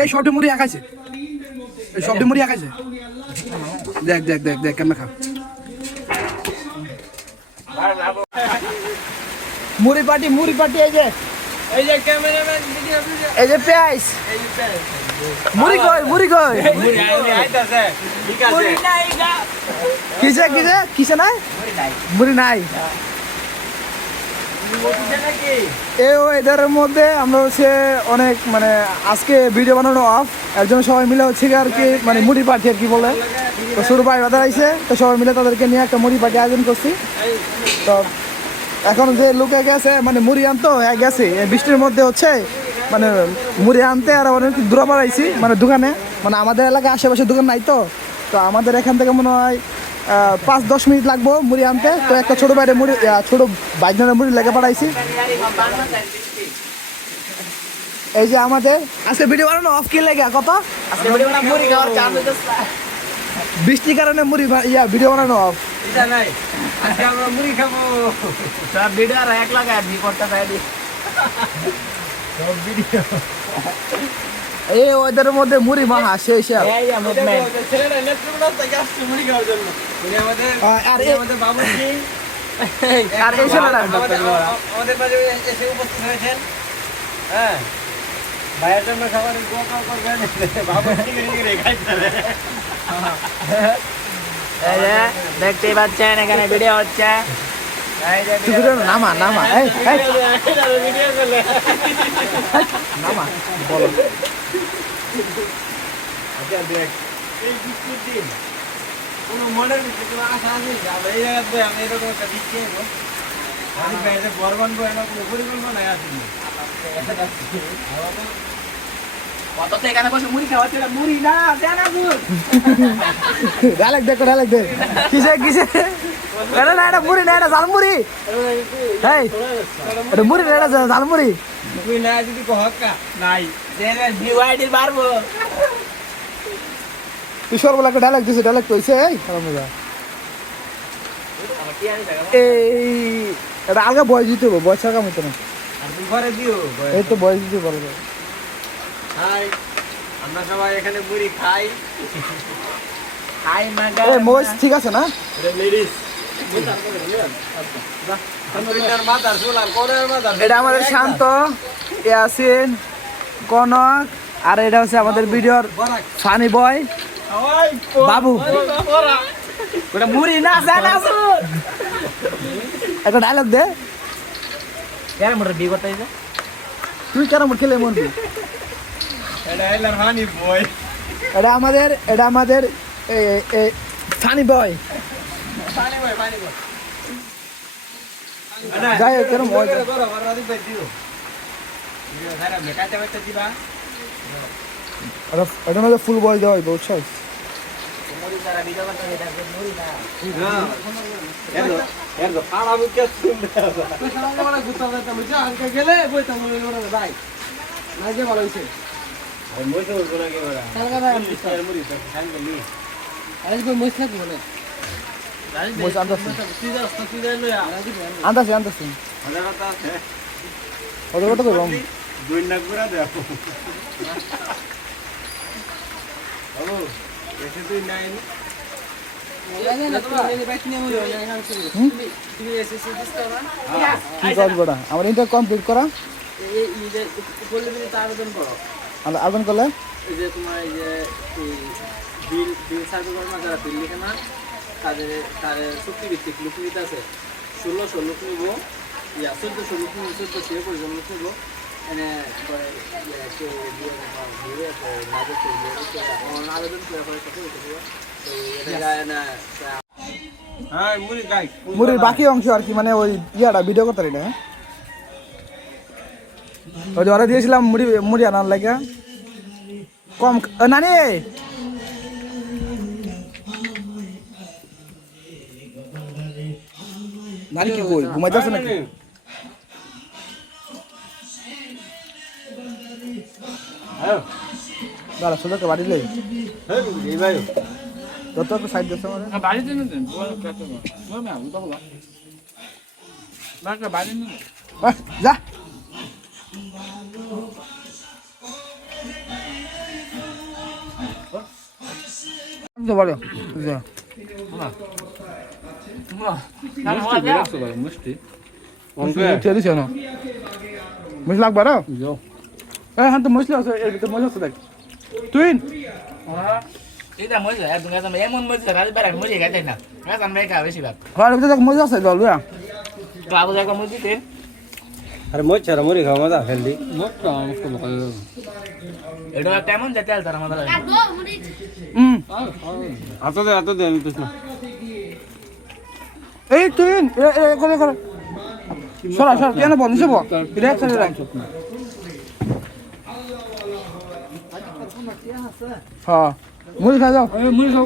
এই সবটি মুড়ি আঁকাইছে, এই সবটি মুড়ি আঁকাইছে। দেখ দেখ দেখ দেখ কেমন খা মুড়ি পাটি, মুড়ি পাটি। এই যে ক্যামেরাম্যান, এই যে পেঁয়াজ, মুড়ি কই, মুড়ি কই, কিসে কিসে কিসে নাই, মুড়ি নাই। এই ওয়েদারের মধ্যে আমরা হচ্ছে অনেক মানে আজকে ভিডিও বানানো অফ, এর জন্য সবাই মিলে হচ্ছে আর কি মানে মুড়ি পার্টি আর কি বলে। তো শুরু ভাই বাজার আইসে, তো সবাই মিলে তাদেরকে নিয়ে একটা মুড়ি পার্টি আয়োজন করছি। তো এখন যে লোকে গেছে মানে মুড়ি আনতো গেছে বৃষ্টির মধ্যে হচ্ছে মানে মুড়ি আনতে, আর অনেক দূর বাড়াইছি মানে দোকানে, মানে আমাদের এলাকায় আশেপাশে দোকান নাই। তো তো আমাদের এখান থেকে মনে হয় 5-10 মিনিট লাগবো মুড়ি আনতে। তো একটা ছোটো বাইরে মুড়ি, ছোটো বাইকনের মুড়ি লেগে পাঠাইছি। এই যে আমাদের আজকে ভিডিও বানানো অফ কি লেগে কত বৃষ্টির কারণে মুড়ি ভিডিও বানানো অফ। এই ওয়েদারের মধ্যে মুড়ি মাহা শেষ। ভাইয়ের জন্য সবার দেখতেই পাচ্ছেন এখানে ভিডিও হচ্ছে। নামা নামা নামা বলো। এই বৃষ্টির দিন কোনো মনের ভিতরে কোনো আশা আছে আমরা এই জায়গাতে আমি এরকম একটা বৃষ্টি আসবো, আমি বাইরে বর বানবো, এরকম কোনো পরিকল্পনা আসেনি। কত এখানে বসে মুড়ি খাওয়াচ্ছে, মুড়ি না ডালেক দেখো, ডালেক দেখ কিসে কিসে, এটা না এটা মুড়ি না, এটা ঝালমুড়ি। এই এটা মুড়ি না, এটা ঝালমুড়ি। তুই না যদি হক্কা নাই পারবো কিশোর বলে একটা ডালেক দিছে, ডালেক কইছে এই এটা আলগা বয়স দিতে হবে, বয়স আগাম হতো না। এই তো বয়স দিতে পারবো। আমরা সবাই এখানে মুড়ি খাই। মোজ ঠিক আছে না? এটা আমাদের শান্ত, ইয়াসিন, কনক, আর এটা হচ্ছে আমাদের ভিডিওর ফানি বয় বাবু। মুড়ি না একটা ডায়লগ দে। ক্যারাম বোর্ড বিয়ে করতে হইছে, তুই ক্যারাম বোর্ড খেলে মরবি। এটা আমাদের ফানি বয়। যাই হোক কেরম এটা মধ্যে ফুল বল দেওয়া হয় বুঝছো। আনতাছি আনতাছি ওটা কত করলাম আমার ইন্টার কমপ্লিট করা আবেদন করলে এই যে তোমার এই যে বিল সার্ভে কর্মা যারা বিল লিখে না তাদের চুক্তিভিত্তিক লোক নিতে আছে 1600 লোক নিব, 1400 লোক নিব, 1400 পরিজন লোক নিব। এনে আবেদন করে মুড়ির বাকি অংশ আর কি মানে ওই ইয়াটা ভিডিও করতে না, ওই অর্ডার দিয়েছিলাম মুড়ি আনার লাগে কম নানি। নানি কি কই ঘুমাইতে আছে নাকি? দাঁড়া সোজাকে বাড়ি লে যত একটু সাইড দিচ্ছে যা তো বলো মিষ্টি মিষ্টি দিছে না মিষ্টি লাগবে না হ্যাঁ তো মশলা আছে এর ভিতরে মশলা আছে দেখ তুই এটা মজা একদম একদম এমন মজা রাজ বেড়া মজা গাইতে না গাছ আমরা একা বেশিরভাগ হ্যাঁ এর ভিতরে দেখ মশলা আছে জল বুঝা তো আবু একটা মজা দিতে আরে মই ছাড়া মরি খাওয়া মজা খেললি এটা একটা এমন যে তেল তার মজা লাগে এত দে আমি তো এই তুই করে করে সরা সরা কেন বন্ধ সব এটা একসাথে রাখ হ্যাঁ মুড়ি খা যাও মুড়ি খাও